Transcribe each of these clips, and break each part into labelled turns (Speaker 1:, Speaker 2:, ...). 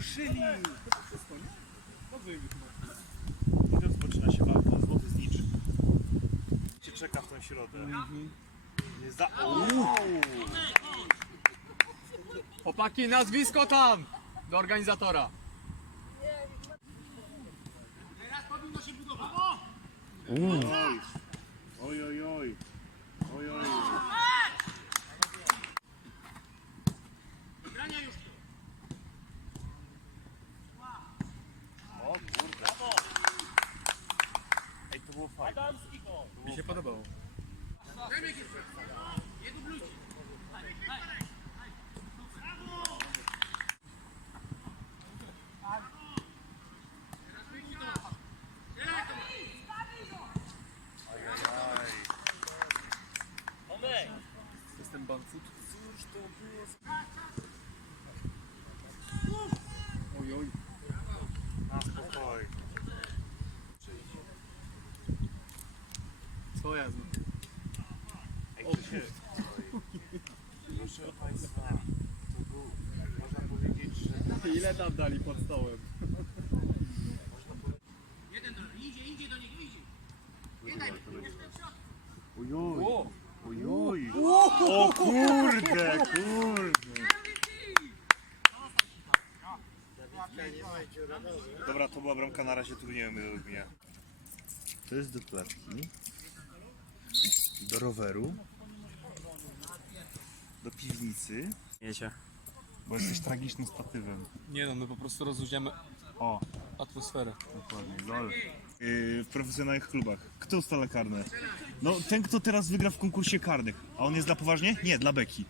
Speaker 1: ruszyli! I rozpoczyna się walka, złoty znicz. Cię czeka w tą środę. Nie za...
Speaker 2: Chłopaki, nazwisko tam! Do organizatora.
Speaker 1: Oj, oj, oj. Oj, oj.
Speaker 2: Mi się podobało. Jestem banfut. Cóż to było Oj, oj.
Speaker 1: Na spokojnie. To się... Proszę Państwa, to był, można powiedzieć, że...
Speaker 2: Ile tam dali pod stołem?
Speaker 1: Ojoj,
Speaker 2: O!
Speaker 1: ojoj. O kurde, kurde. Dobra, to była bramka, na razie według mnie. To jest do klatki, do roweru, do piwnicy,
Speaker 3: Wiecie.
Speaker 1: bo jesteś tragicznym statywem.
Speaker 2: Nie no, my po prostu rozluźniamy
Speaker 1: O,
Speaker 2: atmosferę.
Speaker 1: dokładnie, lol. Yy, w profesjonalnych klubach. Kto ustala karne? No, ten, kto teraz wygra w konkursie karnych. A on jest dla poważnie? Nie, dla beki.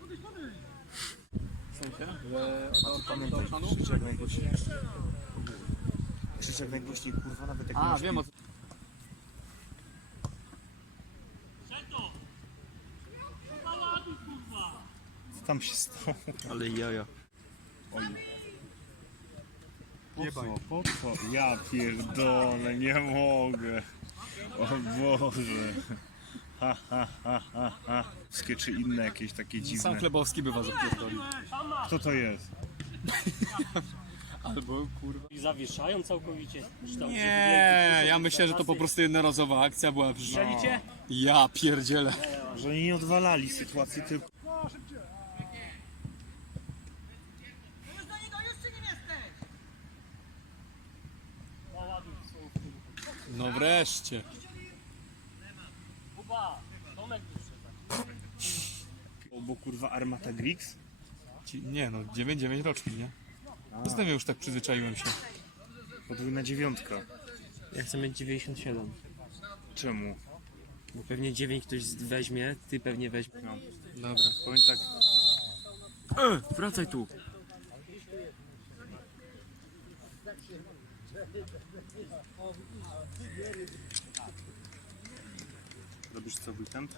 Speaker 2: W sensie? Że do,
Speaker 1: Pamiętaj,
Speaker 2: do, do,
Speaker 1: krzycz jak najgłośniej. Krzycz jak najgłośniej, kurwa, nawet jak nie
Speaker 2: A,
Speaker 1: masz
Speaker 2: wiem o
Speaker 1: piw- co. tam się stało?
Speaker 3: Ale jojo.
Speaker 1: Oj. Po co? Po co? Ja pierdolę, nie mogę. O Boże. Ha, ha, ha, ha, ha. Wszystkie czy inne jakieś takie
Speaker 2: Sam
Speaker 1: dziwne.
Speaker 2: Chlebowski by was opierdolił.
Speaker 1: Kto to jest?
Speaker 2: Albo kurwa.
Speaker 4: Ich zawieszają całkowicie? Czy tam
Speaker 2: Nie, ja myślę, że to po prostu jednorazowa akcja była.
Speaker 4: Strzelicie?
Speaker 2: Ja pierdzielę.
Speaker 1: Że oni nie odwalali sytuacji, tylko...
Speaker 5: Już do niego, już czy nie jesteś?
Speaker 4: Naładuj swoją wtórkę.
Speaker 2: No wreszcie.
Speaker 4: Kuba, Tomek wyszedł.
Speaker 1: O, bo kurwa Armata Grix?
Speaker 2: Ci, nie no, 9-9 rocznik, nie? Zresztą już tak przyzwyczaiłem się.
Speaker 1: Podwójna dziewiątka.
Speaker 3: Ja chcę mieć 97.
Speaker 1: Czemu?
Speaker 3: Bo pewnie 9 ktoś weźmie, ty pewnie weźmiesz.
Speaker 2: Dobra.
Speaker 1: Powiem tak,
Speaker 3: E, wracaj tu.
Speaker 1: Robisz co w weekend?